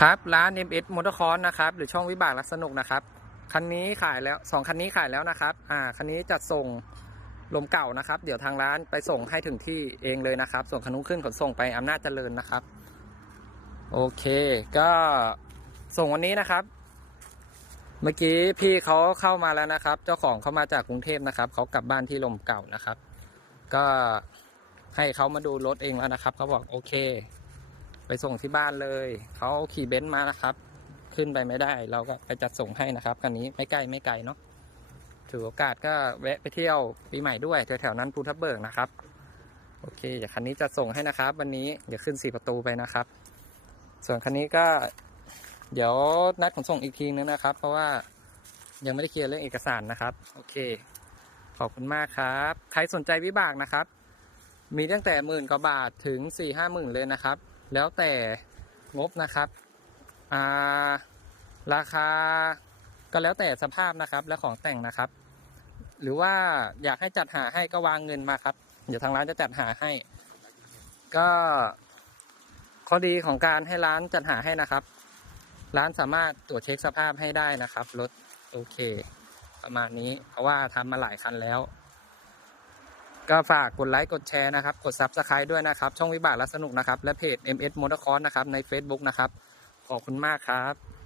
ครับร้าน MS Motorcross นะครับหรือช่องวิบากรักสนุกนะครับคันนี้ขายแล้วสองคันนี้ขายแล้วนะครับ อ่าคันนี้จัดส่งลมเก่านะครับ เดี๋ยวทางร้านไปส่งให้ถึงที่เองเลยนะครับ ส่วนคันนู้นขึ้นขนส่งไปอำนาจเจริญนะครับ โอเค ก็ส่งวันนี้นะครับ เมื่อกี้พี่เขาเข้ามาแล้วนะครับ เจ้าของเขามาจากกรุงเทพนะครับเขากลับบ้านที่ลมเก่านะครับ ก็ให้เขามาดูรถเองแล้วนะครับเขาบอกโอเค ไปส่งที่บ้านเลย เขาขี่เบนซ์มานะครับ ขึ้นไปไม่ได้ เราก็ไปจัดส่งให้นะครับคันนี้ไม่ใกล้ไม่ไกลเนาะถือโอกาสก็แวะไปเที่ยวปีใหม่ด้วยแถวๆนั้นภูทับเบิกนะครับโอเคเดี๋ยวคันนี้จะส่งให้นะครับ วันนี้เดี๋ยวขึ้นสี่ประตูไปนะครับ ส่วนคันนี้ก็ เดี๋ยวนัดขนส่งอีกทีนึงนะครับ เพราะว่ายังไม่ได้เคลียร์เรื่องเอกสารนะครับ โอเค ขอบคุณมากครับ ใครสนใจวิบากนะครับ มีตั้งแต่หมื่นกว่าบาทถึงสี่ห้าหมื่นเลยนะครับ แล้วแต่งบนะครับอ่าราคาก็แล้วแต่สภาพนะครับ และของแต่งนะครับ หรือว่าอยากให้จัดหาให้ก็วางเงินมาครับ เดี๋ยวทางร้านจะจัดหาให้ ก็ข้อดีของการให้ร้านจัดหาให้นะครับ ร้านสามารถตรวจเช็คสภาพให้ได้นะครับรถโอเค ประมาณนี้เพราะว่าทำมาหลายคันแล้ว ก็ฝากกดไลค์กดแชร์นะครับ กด s u b สไครต์ด้วยนะครับ ช่องวิบากและสนุกนะครับ และเพจ MS Motocross นะครับใน Facebook นะครับ ขอบคุณมากครับ